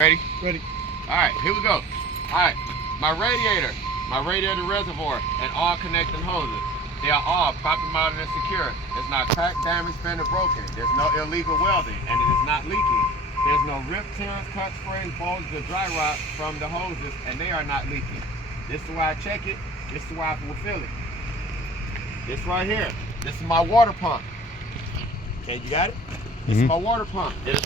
Ready? Ready. All right, here we go. All right, my radiator reservoir, and all connecting hoses. They are all properly mounted and secure. It's not cracked, damaged, bent, or broken. There's no illegal welding, and it is not leaking. There's no rip, tears, cuts, sprays, bulges, or dry rot from the hoses, and they are not leaking. This is why I check it. This is why I will feel it. This right here. This is my water pump. Okay, you got it? This is my water pump. It is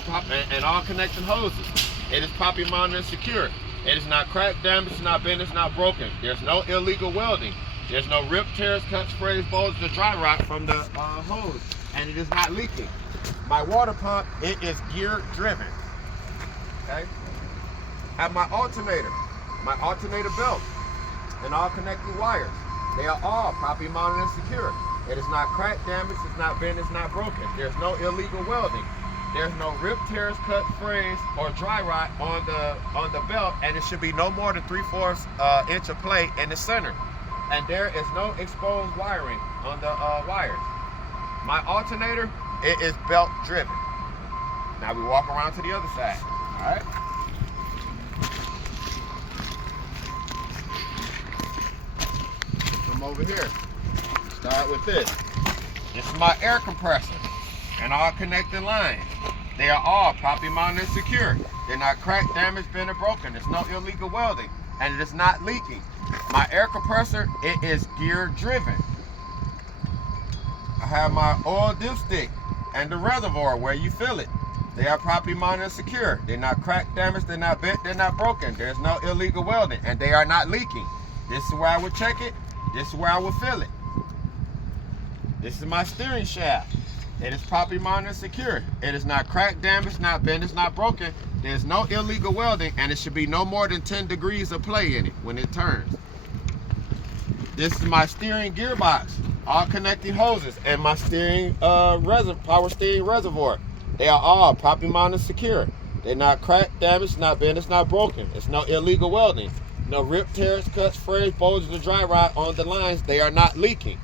and all connecting hoses. It is properly mounted and secure. It is not cracked, damaged, it's not bent, it's not broken. There's no illegal welding. There's no rip, tears, cuts, sprays, bulges, or dry rot from the hose, and it is not leaking. My water pump, it is gear driven. Okay. Have my alternator belt, and all connecting wires. They are all properly mounted and secure. It is not cracked, damaged, it's not bent, it's not broken. There's no illegal welding. There's no rip, tears, cut, sprays, or dry rot on the belt, and it should be no more than 3/4 inch of play in the center. And there is no exposed wiring on the wires. My alternator, it is belt driven. Now we walk around to the other side. All right. Come over here. Start with this. This is my air compressor and all connecting lines. They are all properly mounted and secure. They're not cracked, damaged, bent, or broken. There's no illegal welding, and it is not leaking. My air compressor, it is gear driven. I have my oil dipstick and the reservoir where you fill it. They are properly mounted and secure. They're not cracked, damaged, they're not bent, they're not broken. There's no illegal welding, and they are not leaking. This is where I would check it. This is where I would fill it. This is my steering shaft. It is properly mounted and secure. It is not cracked, damaged, not bent, it's not broken. There's no illegal welding, and it should be no more than 10 degrees of play in it when it turns. This is my steering gearbox, all connecting hoses, and my steering power steering reservoir. They are all properly mounted and secure. They're not cracked, damaged, not bent, it's not broken. It's no illegal welding. No rip, tears, cuts, sprays, bulges, or dry rot on the lines. They are not leaking.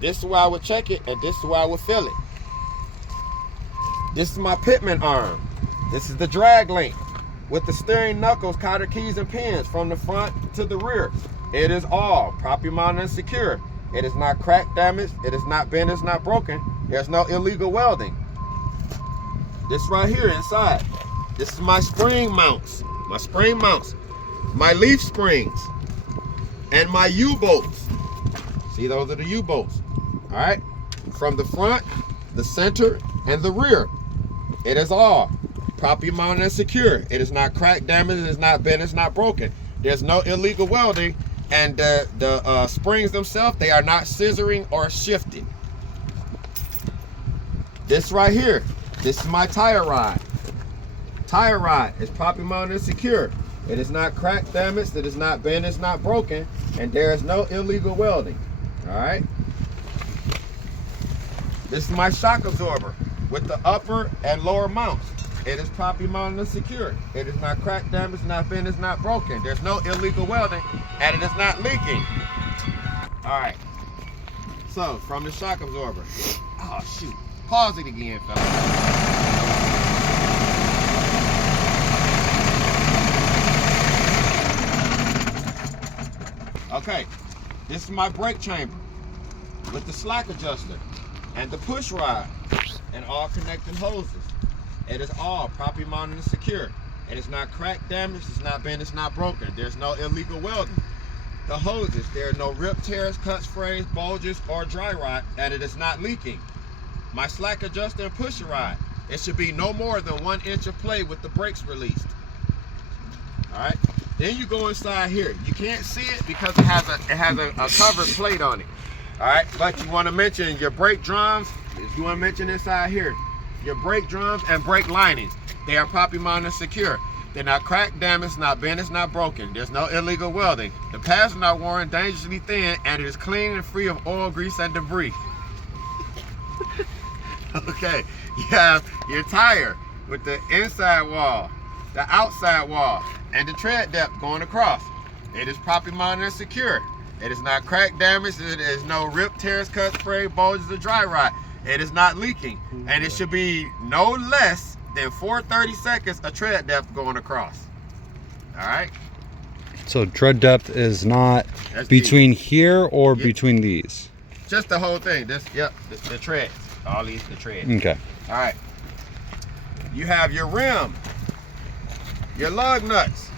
This is where I would check it, and this is where I would fill it. This is my pitman arm. This is the drag link with the steering knuckles, cotter keys, and pins from the front to the rear. It is all properly mounted and secure. It is not cracked, damaged, it is not bent, it's not broken. There's no illegal welding. This right here inside. This is my spring mounts. My leaf springs, and my U-bolts. See, those are the U-bolts. All right, from the front, the center, and the rear. It is all properly mounted and secure. It is not cracked, damaged, it is not bent, it's not broken. There's no illegal welding, and the springs themselves, they are not scissoring or shifting. This right here, this is my tire rod. Tire rod is properly mounted and secure. It is not cracked, damaged, it is not bent, it's not broken, and there is no illegal welding. All right. This is my shock absorber with the upper and lower mounts. It is properly mounted and secure. It is not cracked, damaged, not bent, it's not broken. There's no illegal welding, and it is not leaking. All right. So from the shock absorber. Oh shoot. Pause it again, fellas. Okay, this is my brake chamber with the slack adjuster and the push rod and all connecting hoses. It is all properly mounted and secure. It is not cracked, damaged, it's not bent, it's not broken. There's no illegal welding. The hoses, there are no rip, tears, cuts, sprays, bulges, or dry rot, and it is not leaking. My slack adjuster and pusher rod, it should be no more than 1 inch of play with the brakes released. All right. Then you go inside here. You can't see it because it has a covered plate on it. All right, but you want to mention your brake drums. If you want to mention inside here, your brake drums and brake linings, they are properly mounted and secure. They're not cracked, damaged, not bent, it's not broken. There's no illegal welding. The pads are not worn dangerously thin, and it is clean and free of oil, grease, and debris. Okay, you have your tire with the inside wall, the outside wall, and the tread depth going across. It is properly mounted and secure. It is not cracked, damaged. It is no rip, tears, cuts, spray, bulges, or dry rot. It is not leaking, and it should be no less than 4 30 seconds of tread depth going across. All right. So tread depth is not That's between here or Yeah. between these. Just the whole thing. This, yep, the treads. All these, the treads. Okay. All right. You have your rim, your lug nuts,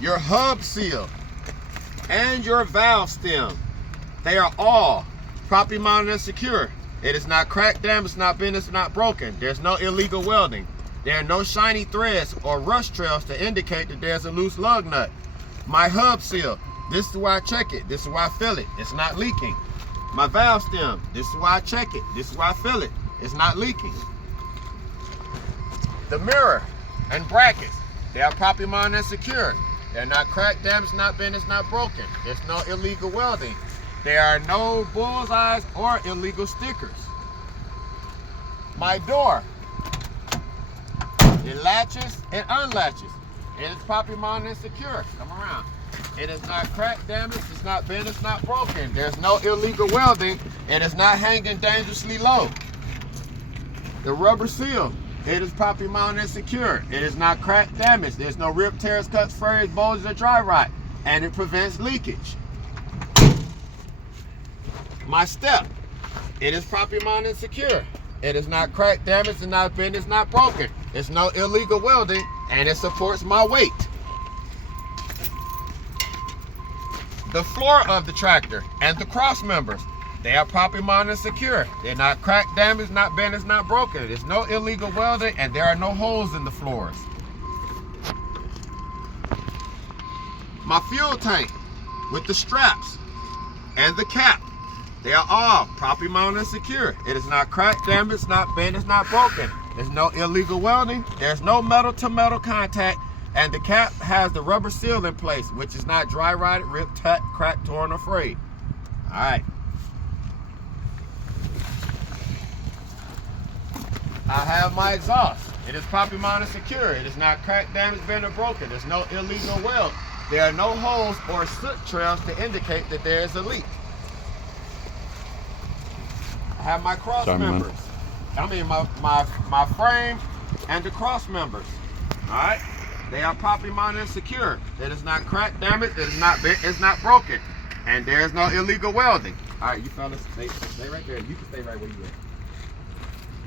your hub seal, and your valve stem. They are all properly mounted and secure. It is not cracked, damaged, not bent, it's not broken. There's no illegal welding. There are no shiny threads or rust trails to indicate that there's a loose lug nut. My hub seal, this is where I check it. This is where I feel it. It's not leaking. My valve stem, this is where I check it. This is where I feel it. It's not leaking. The mirror and brackets, they are properly mounted and secure. They're not cracked, damaged, not bent, it's not broken. There's no illegal welding. There are no bullseyes or illegal stickers. My door, it latches and unlatches. It is properly mounted and secure. Come around. It is not cracked, damaged, it's not bent, it's not broken. There's no illegal welding. It is not hanging dangerously low. The rubber seal, it is properly mounted and secure. It is not cracked, damaged. There's no rip, tears, cuts, frays, bulges, or dry rot. And it prevents leakage. My step, it is properly mounted and secure. It is not cracked, damaged, it's not bent, it's not broken. There's no illegal welding, and it supports my weight. The floor of the tractor and the cross members, they are properly mounted and secure. They're not cracked, damaged, not bent, it's not broken. There's no illegal welding, and there are no holes in the floors. My fuel tank with the straps and the cap, they are all properly mounted and secure. It is not cracked, damaged, it's not bent, it's not broken. There's no illegal welding. There's no metal to metal contact, and the cap has the rubber seal in place, which is not dry rotted, ripped, cut, cracked, torn, or frayed. All right. I have my exhaust. It is properly mounted and secure. It is not cracked, damaged, bent, or broken. There's no illegal weld. There are no holes or soot trails to indicate that there is a leak. I have my cross members. I mean my frame and the cross members. All right. They are properly mounted and secure. It is not cracked, damaged, it is not bent, it's not broken. And there is no illegal welding. All right, you fellas, stay right there. You can stay right where you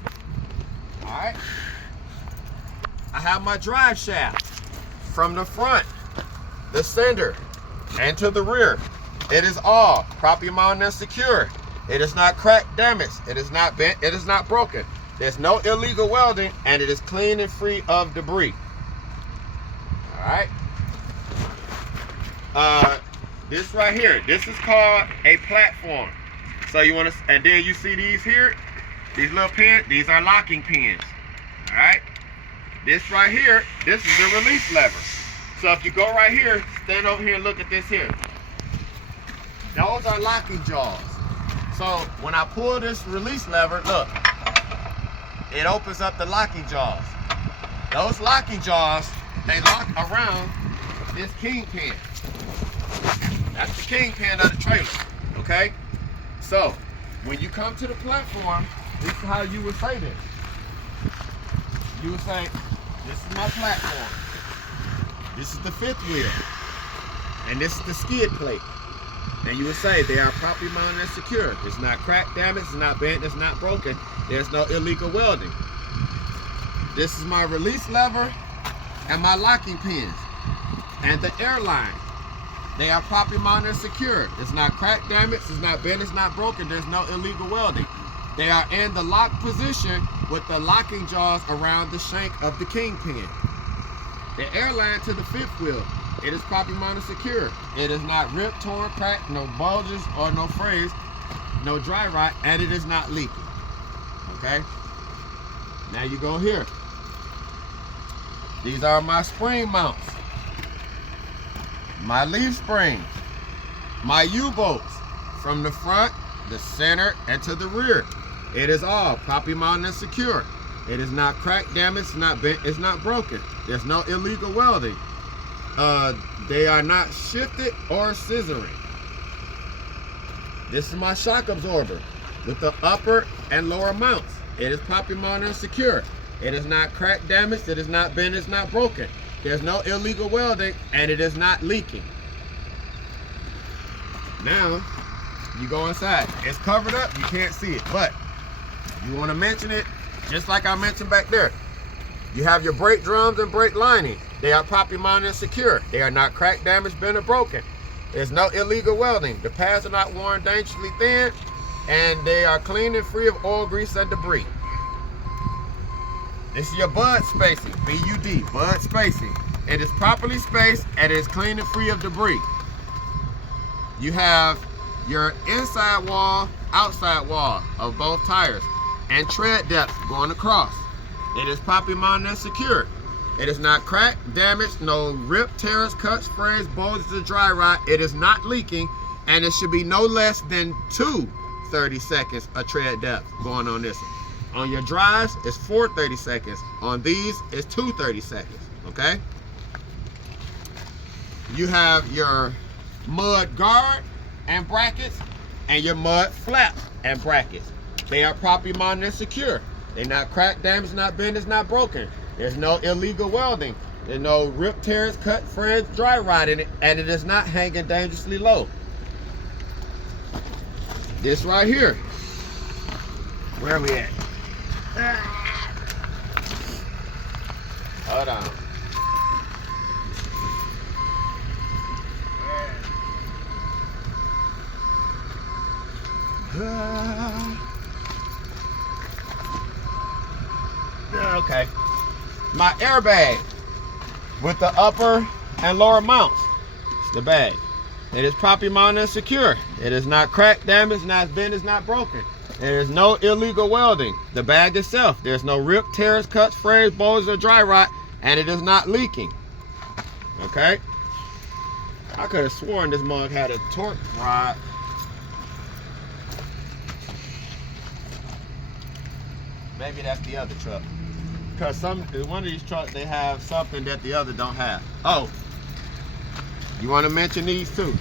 at. All right. I have my drive shaft from the front, the center, and to the rear. It is all properly mounted and secure. It is not cracked, damaged, it is not bent, it is not broken. There's no illegal welding, and it is clean and free of debris. All right. This right here, this is called a platform. So you want to, and then you see these here, these little pins, these are locking pins. All right. This right here, this is the release lever. So if you go right here, stand over here and look at this here. Those are locking jaws. So when I pull this release lever, look, it opens up the locking jaws. Those locking jaws, they lock around this kingpin. That's the kingpin of the trailer, okay? So, when you come to the platform, this is how you would say this. You would say, this is my platform. This is the fifth wheel. And this is the skid plate. And you would say, they are properly mounted and secure. It's not cracked, damaged, it's not bent, it's not broken. There's no illegal welding. This is my release lever and my locking pins. And the airline, they are properly mounted and secure. It's not cracked, damaged, it's not bent, it's not broken. There's no illegal welding. They are in the lock position with the locking jaws around the shank of the kingpin. The airline to the fifth wheel, it is properly mounted and secure. It is not ripped, torn, cracked, no bulges or no frays, no dry rot, and it is not leaking. Okay? Now you go here. These are my spring mounts. My leaf springs. My U-bolts from the front, the center, and to the rear. It is all properly mounted and secure. It is not cracked, damaged, it's not bent, it's not broken. There's no illegal welding. They are not shifted or scissoring. This is my shock absorber with the upper and lower mounts. It is properly mounted and secure. It is not cracked, damaged, it is not bent, it's not broken. there's no illegal welding, and it is not leaking. Now, you go inside. It's covered up, you can't see it, but you want to mention it, just like I mentioned back there. You have your brake drums and brake lining. They are properly mounted and secure. They are not cracked, damaged, bent, or broken. There's no illegal welding. The pads are not worn dangerously thin, and they are clean and free of oil, grease, and debris. This is your bud spacing, B-U-D, bud spacing. It is properly spaced and it is clean and free of debris. You have your inside wall, outside wall of both tires, and tread depth going across. It is properly mounted and secure. It is not cracked, damaged, no rip, tears, cuts, frays, bulges, or dry rot. It is not leaking, and it should be no less than 2 30 seconds of tread depth going on this one. On your drives, it's 4 30 seconds. On these, it's 2 30 seconds, okay? You have your mud guard and brackets, and your mud flap and brackets. They are properly mounted and secure. They're not cracked, damaged, not bent, it's not broken. There's no illegal welding. There's no rip, tears, cut, frays, dry rot in it, and it is not hanging dangerously low. This right here. Where are we at? Hold on. Okay. My airbag with the upper and lower mounts. It's the bag. It is properly mounted and secure. It is not cracked, damaged, not bent, it's not broken. There is no illegal welding. The bag itself, there's no rip, tears, cuts, frays, bulges, or dry rot, and it is not leaking. Okay? I could have sworn this mug had a torque rod. Maybe that's the other truck. Because one of these trucks, they have something that the other don't have. Oh, you want to mention these too?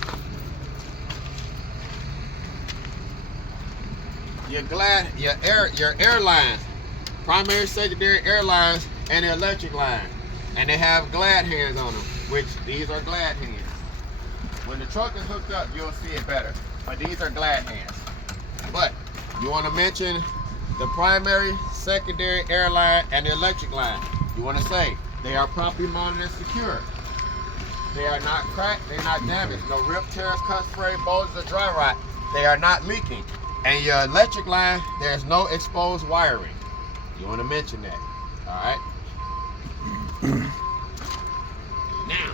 Your airlines, primary, secondary airlines, and the electric line, and they have glad hands on them, which these are glad hands. When the truck is hooked up, you'll see it better, but these are glad hands. But you want to mention the primary, secondary airline, and the electric line. You want to say they are properly mounted and secure. They are not cracked, they're not damaged, no rip, tears, cuts, fray, bulges, or dry rot. They are not leaking. And your electric line, there's no exposed wiring. You want to mention that, all right? Now,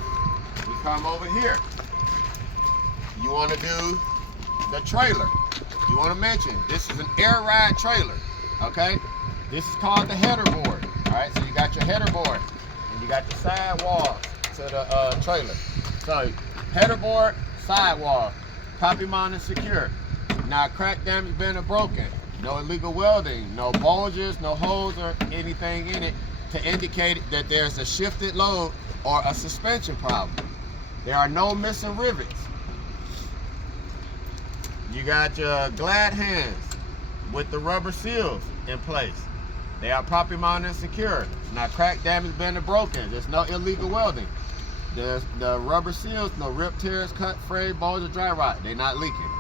we come over here. You want to do the trailer. You want to mention, this is an air ride trailer, okay? This is called the header board, all right? So you got your header board, and you got the side walls to the trailer. So header board, side wall, properly mounted and secure. Not cracked, damaged, bent, or broken. No illegal welding, no bulges, no holes, or anything in it to indicate that there's a shifted load or a suspension problem. There are no missing rivets. You got your glad hands with the rubber seals in place. They are properly mounted and secure. It's not cracked, damaged, bent, or broken. There's no illegal welding. There's the rubber seals, no rip, tears, cut, fray, bulge, or dry rot. They're not leaking.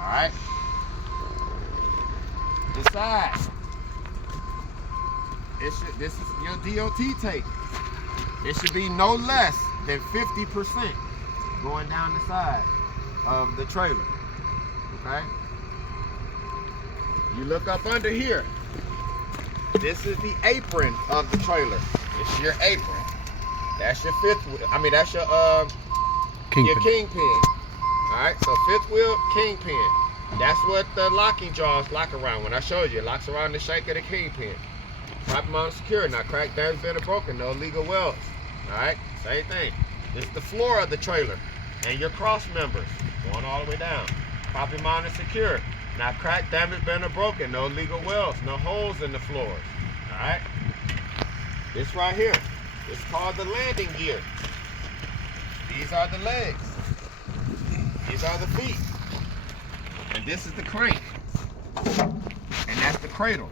All right. The side. This is your DOT tape. It should be no less than 50% going down the side of the trailer. Okay. You look up under here. This is the apron of the trailer. It's your apron. That's your fifth wheel. I mean, that's your kingpin. All right. So fifth wheel, kingpin. That's what the locking jaws lock around. When I showed you, it locks around the shank of the kingpin. Proper mount secure, not cracked, damaged, bent, or broken. No illegal welds. All right. Same thing. This is the floor of the trailer and your cross members going all the way down. Properly mounted secure. Not cracked, damaged, bent, or broken. No illegal welds. No holes in the floors. All right. This right here. It's called the landing gear. These are the legs. These are the feet. And this is the crank. And that's the cradle.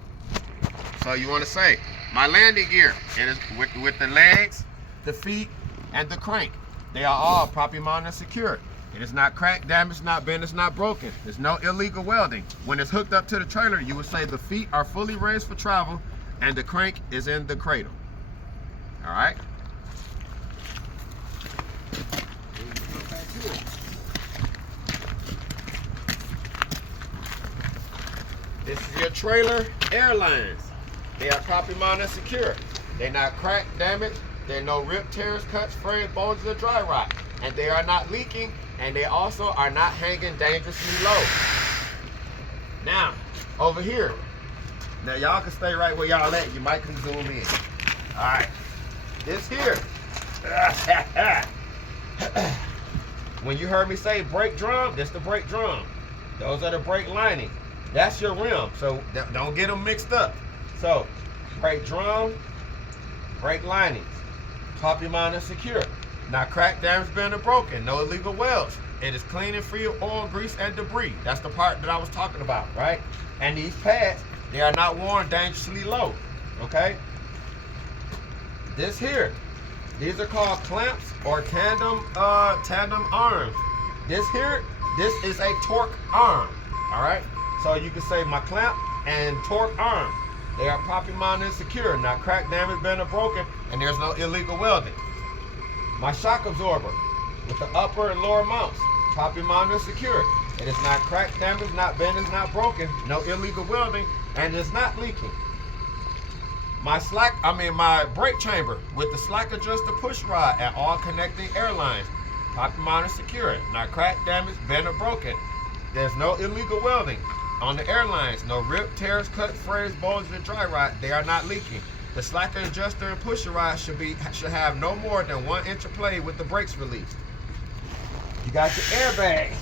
So you want to say, my landing gear, it is with the legs, the feet, and the crank. They are all properly mounted and secured. It is not cracked, damaged, not bent, it's not broken. There's no illegal welding. When it's hooked up to the trailer, you would say the feet are fully raised for travel and the crank is in the cradle. All right? This is your trailer airlines. They are properly mounted and secure. They're not cracked, damaged. There are no rip, tears, cuts, frays, bulges, or dry rot. And they are not leaking, and they also are not hanging dangerously low. Now, over here. Now, y'all can stay right where y'all at. You might can zoom in. All right. This here. When you heard me say brake drum, this the brake drum. Those are the brake lining. That's your rim, so don't get them mixed up. So, brake drum, brake linings, properly mounted and secure. Not cracked, damaged, bent, or broken. No illegal welds. It is clean and free of oil, grease, and debris. That's the part that I was talking about, right? And these pads, they are not worn dangerously low, okay? This here, these are called clamps or tandem arms. This here, this is a torque arm, all right? So you can say my clamp and torque arm. They are properly mounted and secure, not cracked, damaged, bent, or broken, and there's no illegal welding. My shock absorber with the upper and lower mounts, properly mounted and secure. It is not cracked, damaged, not bent, it's not broken, no illegal welding, and it's not leaking. My brake chamber with the slack adjuster push rod and all connecting air lines, properly mounted and secure. Not cracked, damaged, bent, or broken. There's no illegal welding. On the airlines, no rip, tears, cuts, frays, bulges, or dry rot. They are not leaking. The slacker adjuster and pusher rod should have no more than 1 inch of play with the brakes released. You got your airbag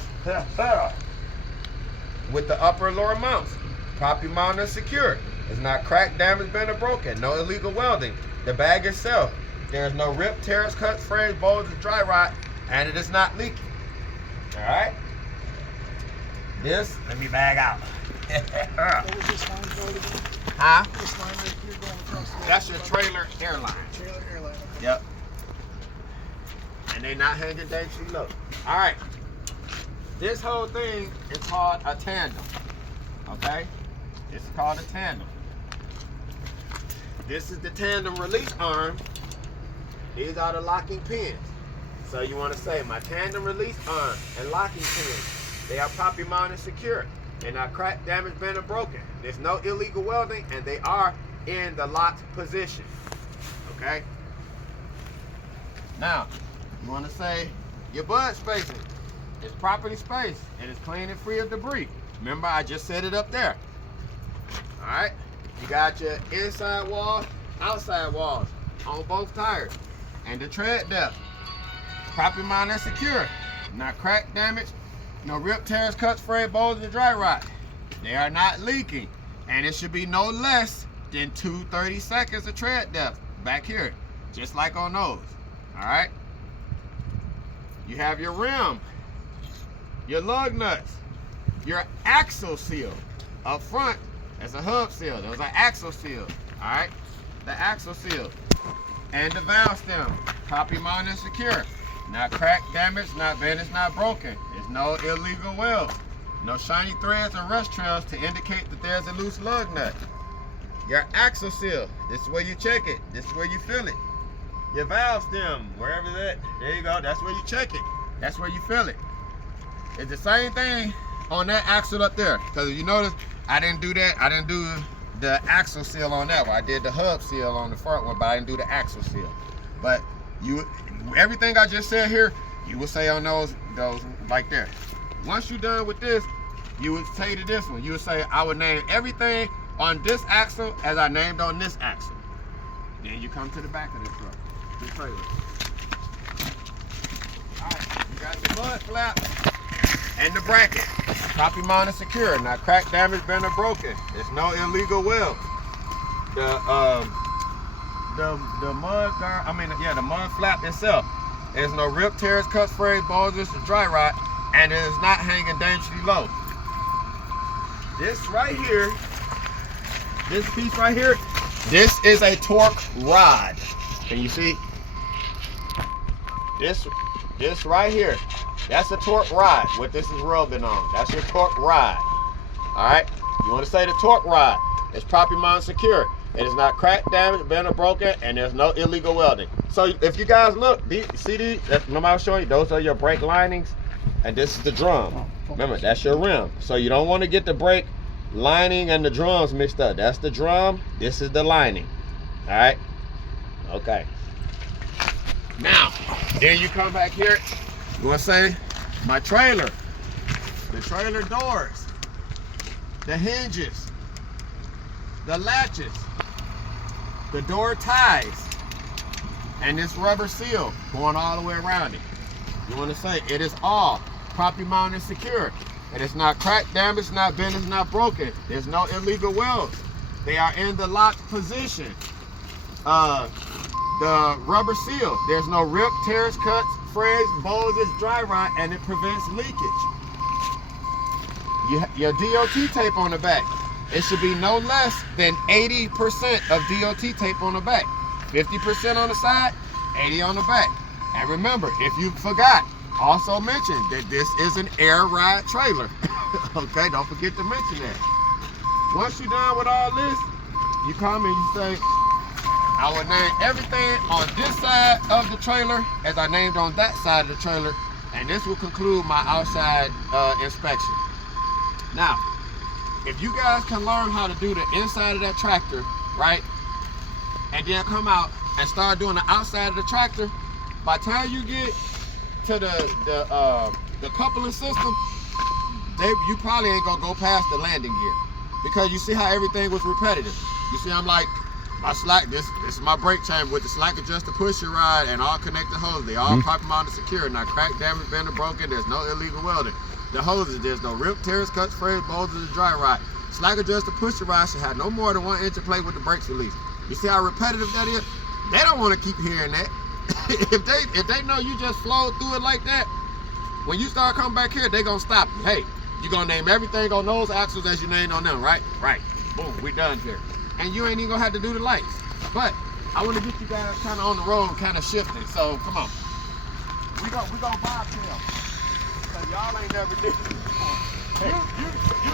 with the upper and lower mounts, properly mounted and secured. It's not cracked, damaged, bent, or broken. No illegal welding. The bag itself, there is no rip, tears, cuts, frays, bulges, or dry rot, and it is not leaking. All right. This, let me bag out. What was this line called again? Huh? This line right here going across the That's your trailer airline. trailer airline. Okay. Yep. And they not hanging dangerously low. All right. This whole thing is called a tandem. Okay? This is called a tandem. This is the tandem release arm. These are the locking pins. So you want to say my tandem release arm and locking pins. They are properly mounted and secure. They're not cracked, damaged, bent, or broken. There's no illegal welding, and they are in the locked position. Okay? Now, you want to say your bud spacing is properly spaced and it's clean and free of debris. Remember, I just set it up there. All right? You got your inside walls, outside walls on both tires, and the tread depth. Properly mounted and secure. Not cracked, damaged. No rip, tears, cuts, frays, bulges, or dry rot. They are not leaking. And it should be no less than 230 seconds of tread depth back here. Just like on those. Alright? You have your rim, your lug nuts, your axle seal. Up front, that's a hub seal. Those are axle seals. Alright? The axle seal. And the valve stem. Properly mounted and secure. Not cracked, damaged, not bent, it's not broken. There's no illegal welds. No shiny threads or rust trails to indicate that there's a loose lug nut. Your axle seal, this is where you check it. This is where you feel it. Your valve stem, wherever that, there you go, that's where you check it. That's where you feel it. It's the same thing on that axle up there. Because you notice, I didn't do that. I didn't do the axle seal on that one. I did the hub seal on the front one, but I didn't do the axle seal. But everything I just said here, you would say on those like there. Once you're done with this, you would say to this one, you would say, I would name everything on this axle as I named on this axle. Then you come to the back of this truck, this trailer. All right, you got the mud flap and the bracket. Properly mounted and secure, not cracked, damaged, bent, or broken. There's no illegal welds. The mud guard, the mud flap itself. There's no rip, tears, cuts, frays, bulges, or dry rot, and it is not hanging dangerously low. This right here, this piece right here, this is a torque rod. Can you see? this right here, that's a torque rod. What this is rubbing on, that's your torque rod. All right. You want to say the torque rod? It's property mounted secure. It is not cracked, damaged, bent, or broken, and there's no illegal welding. So if you guys look, see these? Remember I was showing you, those are your brake linings, and this is the drum. Remember, that's your rim. So you don't want to get the brake lining and the drums mixed up. That's the drum, this is the lining. All right? Okay. Now, then you come back here, you want to say, my trailer, the trailer doors, the hinges, the latches, the door ties, and this rubber seal going all the way around it. You want to say it is all property mounted secure. It is not cracked, damaged, not bent, it's not broken. There's no illegal welds. They are in the locked position. The rubber seal, there's no rip, tears, cuts, frays, bulges, dry rot, and it prevents leakage. Your DOT tape on the back, it should be no less than 80% of DOT tape on the back. 50% on the side, 80 on the back. And remember, if you forgot, also mention that this is an air ride trailer. Okay, don't forget to mention that. Once you're done with all this, you come and you say, I will name everything on this side of the trailer as I named on that side of the trailer, and this will conclude my outside inspection. Now, if you guys can learn how to do the inside of that tractor, right, and then come out and start doing the outside of the tractor, by the time you get to the coupling system, you probably ain't gonna go past the landing gear, because you see how everything was repetitive. You see, I'm like, my slack, this is my brake chamber with the slack adjuster pusher rod and all connected hoses. They all property mounted secure, not cracked, damaged, bent, or broken. There's no illegal welding. The hoses, there's no rip, tears, cuts, frays, bulges, or dry rot. Slack adjuster pusher rod should have no more than 1 inch of play with the brakes released. You see how repetitive that is? They don't want to keep hearing that. if they know you just flowed through it like that, when you start coming back here, they gonna stop you. Hey, you gonna name everything on those axles as you named on them, right? Right. Boom, we done here. And you ain't even gonna have to do the lights. But I want to get you guys kind of on the road, kind of shifting. So come on, we gonna bobtail. So y'all ain't never did this before. Hey, you